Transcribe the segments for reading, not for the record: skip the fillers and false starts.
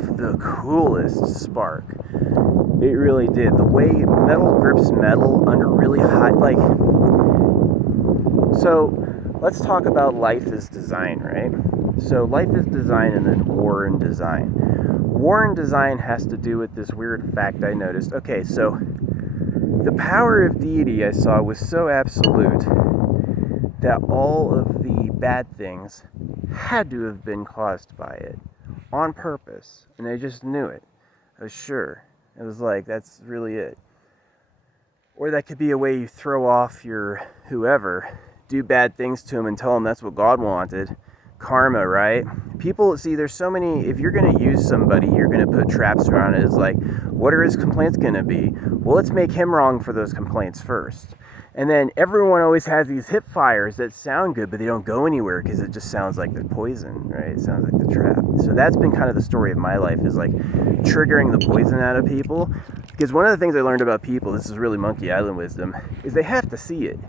off the coolest spark. It really did. The way metal grips metal under really hot, like, so let's talk about life as design, right? So life is design and then war and design. War and design has to do with this weird fact I noticed. Okay, so the power of deity I saw was so absolute that all of the bad things had to have been caused by it on purpose, and I just knew it. I was sure. It was like, that's really it. Or that could be a way you throw off your whoever, do bad things to them and tell them that's what God wanted. Karma, right? People, see, there's so many, if you're going to use somebody, you're going to put traps around it. It's like, what are his complaints going to be? Well, let's make him wrong for those complaints first. And then everyone always has these hip fires that sound good, but they don't go anywhere because it just sounds like the poison, right? It sounds like the trap. So that's been kind of the story of my life, is like triggering the poison out of people. Because one of the things I learned about people, this is really Monkey Island wisdom, is they have to see it.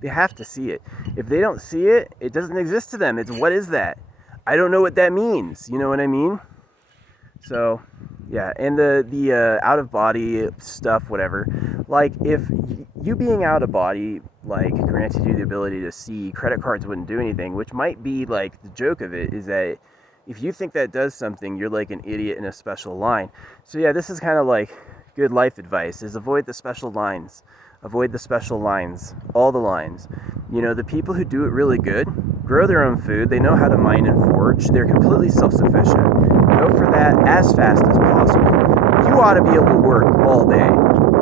They have to see it. If they don't see it, it doesn't exist to them. It's, what is that? I don't know what that means. You know what I mean? So, yeah. And the out-of-body stuff, whatever. Like, if you being out of body, like, granted you the ability to see, credit cards wouldn't do anything, which might be, like, the joke of it, is that if you think that does something, you're like an idiot in a special line. So, yeah, this is kind of like good life advice, is avoid the special lines. Avoid the special lines. All the lines. You know, the people who do it really good, grow their own food, they know how to mine and forage, they're completely self-sufficient. Go for that as fast as possible. You ought to be able to work all day.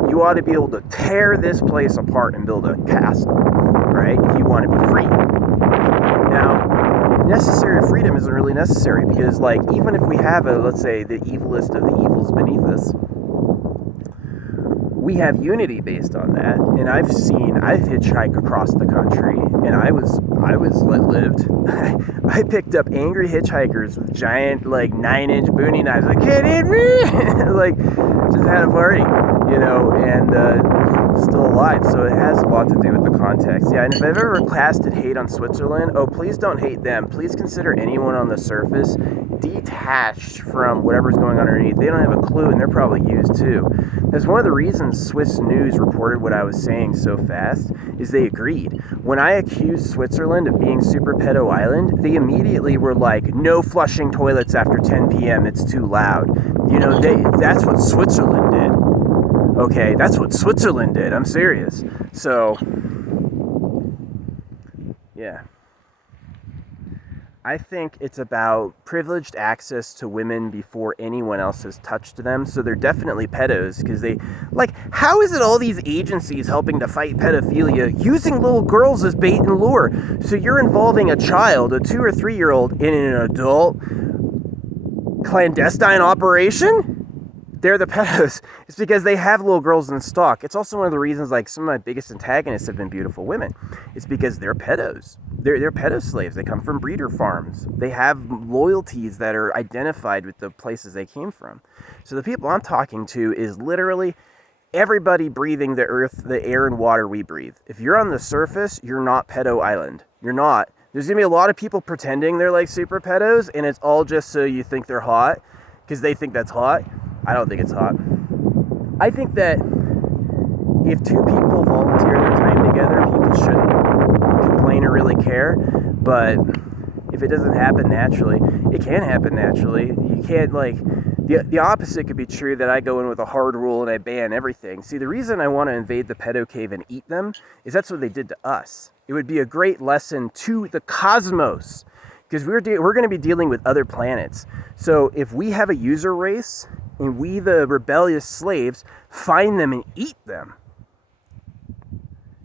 You ought to be able to tear this place apart and build a castle, right? If you want to be free. Now, necessary freedom isn't really necessary, because, like, even if we have let's say, the evilest of the evils beneath us, we have unity based on that. And I've hitchhiked across the country, and I was lived. I picked up angry hitchhikers with giant, like, 9-inch boontie knives, like, can't hit me! Like, just had a party, you know, and still alive. So it has a lot to do with the context. Yeah, and if I've ever casted hate on Switzerland, oh, please don't hate them. Please consider anyone on the surface detached from whatever's going on underneath. They don't have a clue, and they're probably used too. That's one of the reasons Swiss News reported what I was saying so fast, is they agreed. When I accused Switzerland of being super pedo island, they immediately were like, no flushing toilets after 10 p.m., it's too loud. You know, that's what Switzerland did. Okay, that's what Switzerland did. I'm serious. So, yeah. I think it's about privileged access to women before anyone else has touched them. So they're definitely pedos, because they, like, how is it all these agencies helping to fight pedophilia using little girls as bait and lure? So you're involving a child, a 2 or 3 year old, in an adult clandestine operation? They're the pedos. It's because they have little girls in stock. It's also one of the reasons, like, some of my biggest antagonists have been beautiful women. It's because they're pedos. They're pedo slaves. They come from breeder farms. They have loyalties that are identified with the places they came from. So the people I'm talking to is literally everybody breathing the earth, the air and water we breathe. If you're on the surface, you're not pedo island. You're not. There's going to be a lot of people pretending they're like super pedos, and it's all just so you think they're hot, because they think that's hot. I don't think it's hot. I think that if two people volunteer their time together, people shouldn't complain or really care. But if it doesn't happen naturally, it can happen naturally. You can't, like, the opposite could be true, that I go in with a hard rule and I ban everything. See, the reason I want to invade the pedo cave and eat them is that's what they did to us. It would be a great lesson to the cosmos, because we're going to be dealing with other planets. So if we have a user race, and we, the rebellious slaves, find them and eat them,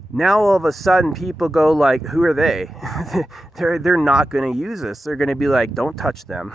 now all of a sudden people go like, who are they? They're not going to use us. They're going to be like, don't touch them.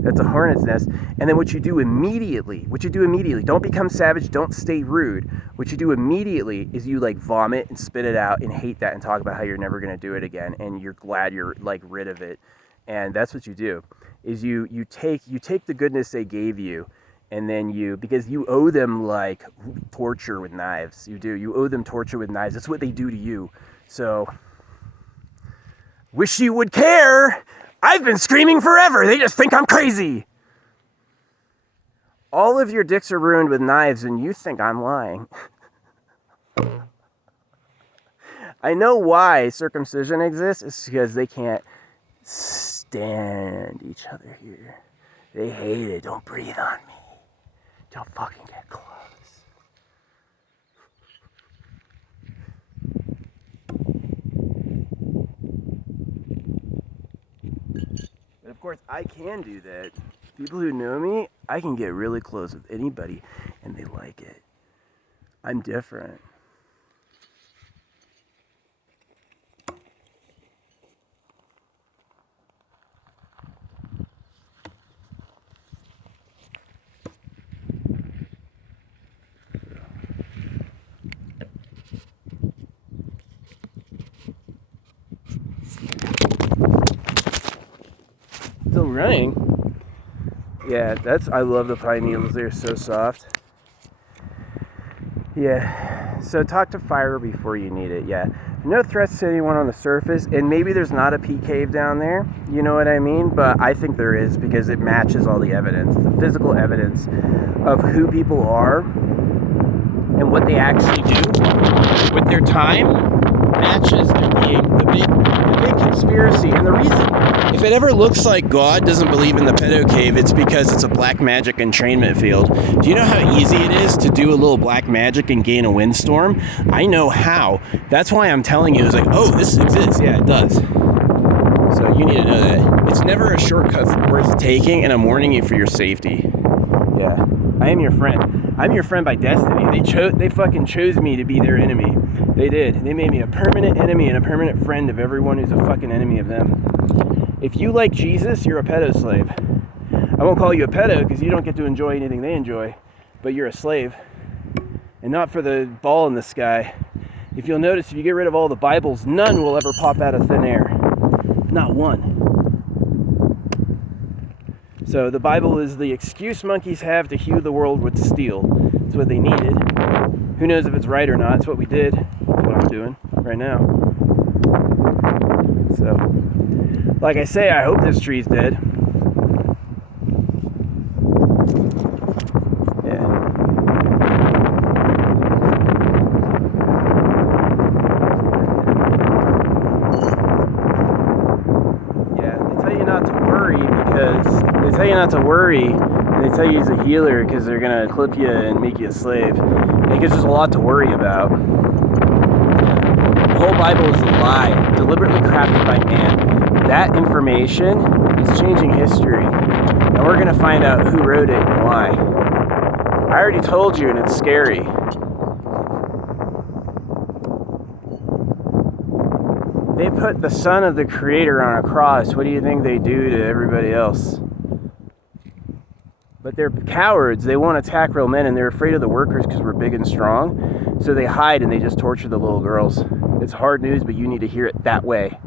That's a hornet's nest. And then what you do immediately, don't become savage, don't stay rude. What you do immediately is you, like, vomit and spit it out and hate that and talk about how you're never going to do it again, and you're glad you're, like, rid of it. And that's what you do, is you take the goodness they gave you, and then because you owe them, like, torture with knives. You owe them torture with knives. That's what they do to you. So, wish you would care. I've been screaming forever. They just think I'm crazy. all of your dicks are ruined with knives and you think I'm lying. I know why circumcision exists. It's because they can't stand each other here. They hate it. Don't breathe on me. Don't fucking get close. But of course, I can do that. People who know me, I can get really close with anybody and they like it. I'm different. Still running. Yeah, I love the pine needles. They're so soft. Yeah, so talk to fire before you need it. Yeah, no threats to anyone on the surface, and maybe there's not a pea cave down there, you know what I mean? But I think there is, because it matches all the evidence, the physical evidence of who people are and what they actually do with their time matches there being the big conspiracy. And the reason, if it ever looks like God doesn't believe in the pedo cave, it's because it's a black magic entrainment field. Do you know how easy it is to do a little black magic and gain a windstorm? I know how. That's why I'm telling you. It's like, oh, this exists. Yeah, it does. So you need to know that. It's never a shortcut worth taking, and I'm warning you for your safety. Yeah, I am your friend. I'm your friend by destiny. They fucking chose me to be their enemy. They did. They made me a permanent enemy and a permanent friend of everyone who's a fucking enemy of them. If you like Jesus, you're a pedo slave. I won't call you a pedo because you don't get to enjoy anything they enjoy, but you're a slave. And not for the ball in the sky. If you'll notice, if you get rid of all the Bibles, none will ever pop out of thin air. Not one. So the Bible is the excuse monkeys have to hew the world with steel. It's what they needed. Who knows if it's right or not? It's what we did. It's what I'm doing right now. So, like I say, I hope this tree's dead. Yeah. Yeah, they tell you not to worry because they tell you not to worry, and they tell you he's a healer because they're gonna clip you and make you a slave. Because there's a lot to worry about. The whole Bible is a lie, deliberately crafted by man. That information is changing history, and we're gonna find out who wrote it and why. I already told you, and it's scary. They put the son of the creator on a cross. What do you think they do to everybody else? But they're cowards. They won't attack real men, and they're afraid of the workers because we're big and strong. So they hide and they just torture the little girls. It's hard news, but you need to hear it that way.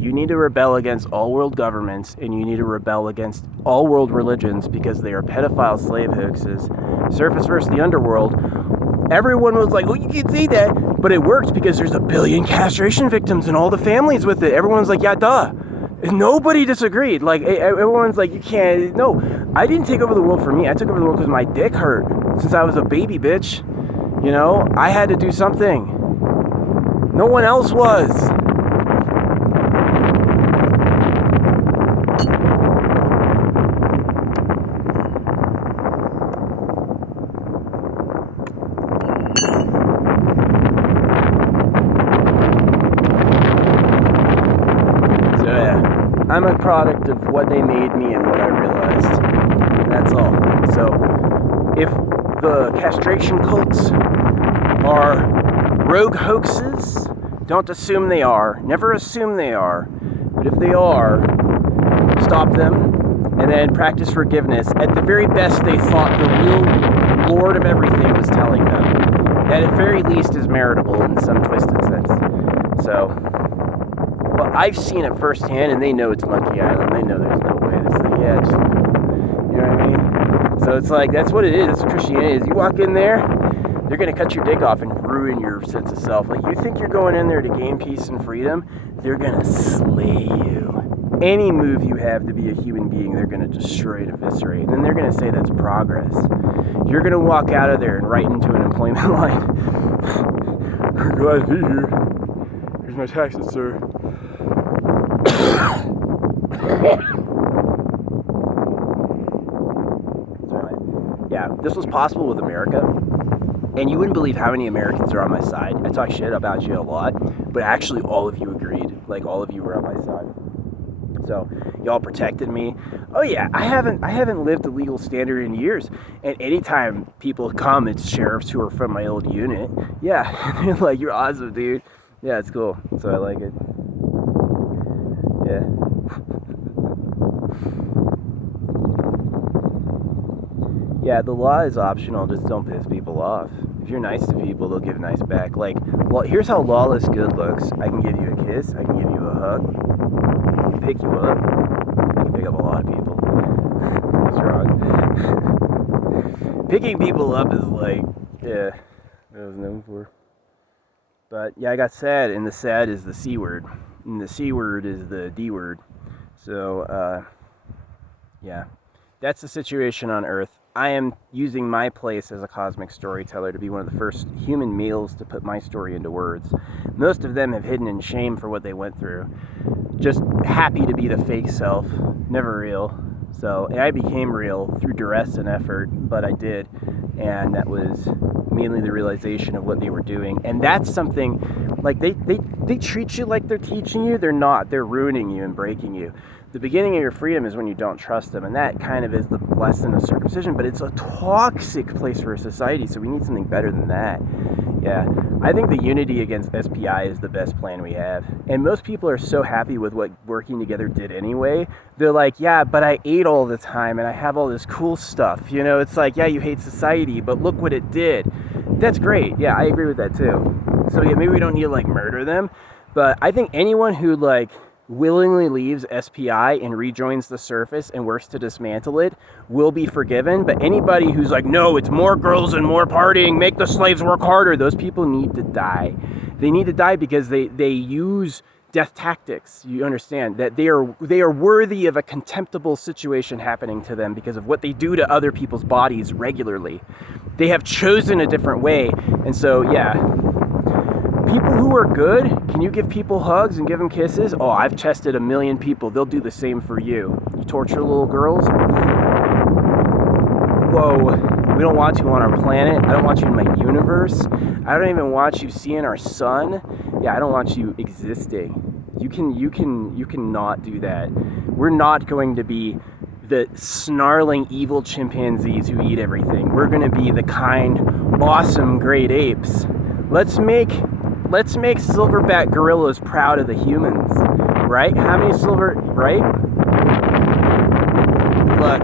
You need to rebel against all world governments, and you need to rebel against all world religions because they are pedophile slave hoaxes. Surface versus the underworld. Everyone was like, oh, you can't say that. But it worked because there's 1 billion castration victims and all the families with it. Everyone's like, yeah, duh. And nobody disagreed. Like, everyone's like, you can't. No, I didn't take over the world for me. I took over the world because my dick hurt since I was a baby, bitch. You know, I had to do something. No one else was. I'm a product of what they made me and what I realized. And that's all. So, if the castration cults are rogue hoaxes, don't assume they are. Never assume they are. But if they are, stop them and then practice forgiveness. At the very best, they thought the real Lord of everything was telling them. That at very least is meritable in some twisted sense. So, well, I've seen it firsthand, and they know it's Monkey Island. They know there's no way. It's like, yeah, just, you know what I mean? So it's like, that's what it is. That's what Christianity is. You walk in there, They're going to cut your dick off and ruin your sense of self. Like, you think you're going in there to gain peace and freedom? They're going to slay you. Any move you have to be a human being, they're going to destroy and eviscerate. And then they're going to say that's progress. You're going to walk out of there and right into an employment line. We're glad to be here. Here's my taxes, sir. Yeah, this was possible with America, and you wouldn't believe how many Americans are on my side. I talk shit about you a lot, but actually all of you agreed. Like, all of you were on my side. So y'all protected me. Oh yeah, I haven't lived a legal standard in years, and anytime people come, it's sheriffs who are from my old unit. Yeah, they're like, you're awesome, dude. Yeah, it's cool. So I like it. Yeah. Yeah, the law is optional, just don't piss people off. If you're nice to people, they'll give nice back. Like, well, here's how lawless good looks. I can give you a kiss, I can give you a hug, I can pick you up, I can pick up a lot of people. What's wrong? Picking people up is like, yeah, that was known for. But yeah, I got sad, and the sad is the C word, and the C word is the D word. So, yeah, that's the situation on Earth. I am using my place as a cosmic storyteller to be one of the first human males to put my story into words. Most of them have hidden in shame for what they went through. Just happy to be the fake self, never real. So, and I became real through duress and effort, but I did. And that was mainly the realization of what they were doing. And that's something, like, they treat you like they're teaching you. They're not. They're ruining you and breaking you. The beginning of your freedom is when you don't trust them, and that kind of is the lesson of circumcision, but it's a toxic place for a society, so we need something better than that. Yeah, I think the unity against SPI is the best plan we have, and most people are so happy with what working together did anyway. They're like, yeah, but I ate all the time, and I have all this cool stuff, you know. It's like, yeah, you hate society, but look what it did. That's great. Yeah, I agree with that too. So yeah, maybe we don't need to, like, murder them, but I think anyone who, like, willingly leaves SPI and rejoins the surface and works to dismantle it will be forgiven. But anybody who's like, no, it's more girls and more partying, make the slaves work harder, those people need to die. They need to die because they use death tactics. You understand that they are worthy of a contemptible situation happening to them because of what they do to other people's bodies regularly. They have chosen a different way. And so, yeah, people who are good, can you give people hugs and give them kisses? Oh, I've tested 1 million people. They'll do the same for you. You torture little girls? Whoa, we don't want you on our planet. I don't want you in my universe. I don't even want you seeing our sun. Yeah, I don't want you existing. You can not do that. We're not going to be the snarling evil chimpanzees who eat everything. We're going to be the kind, awesome great apes. Let's make silverback gorillas proud of the humans, right? How many right? Look,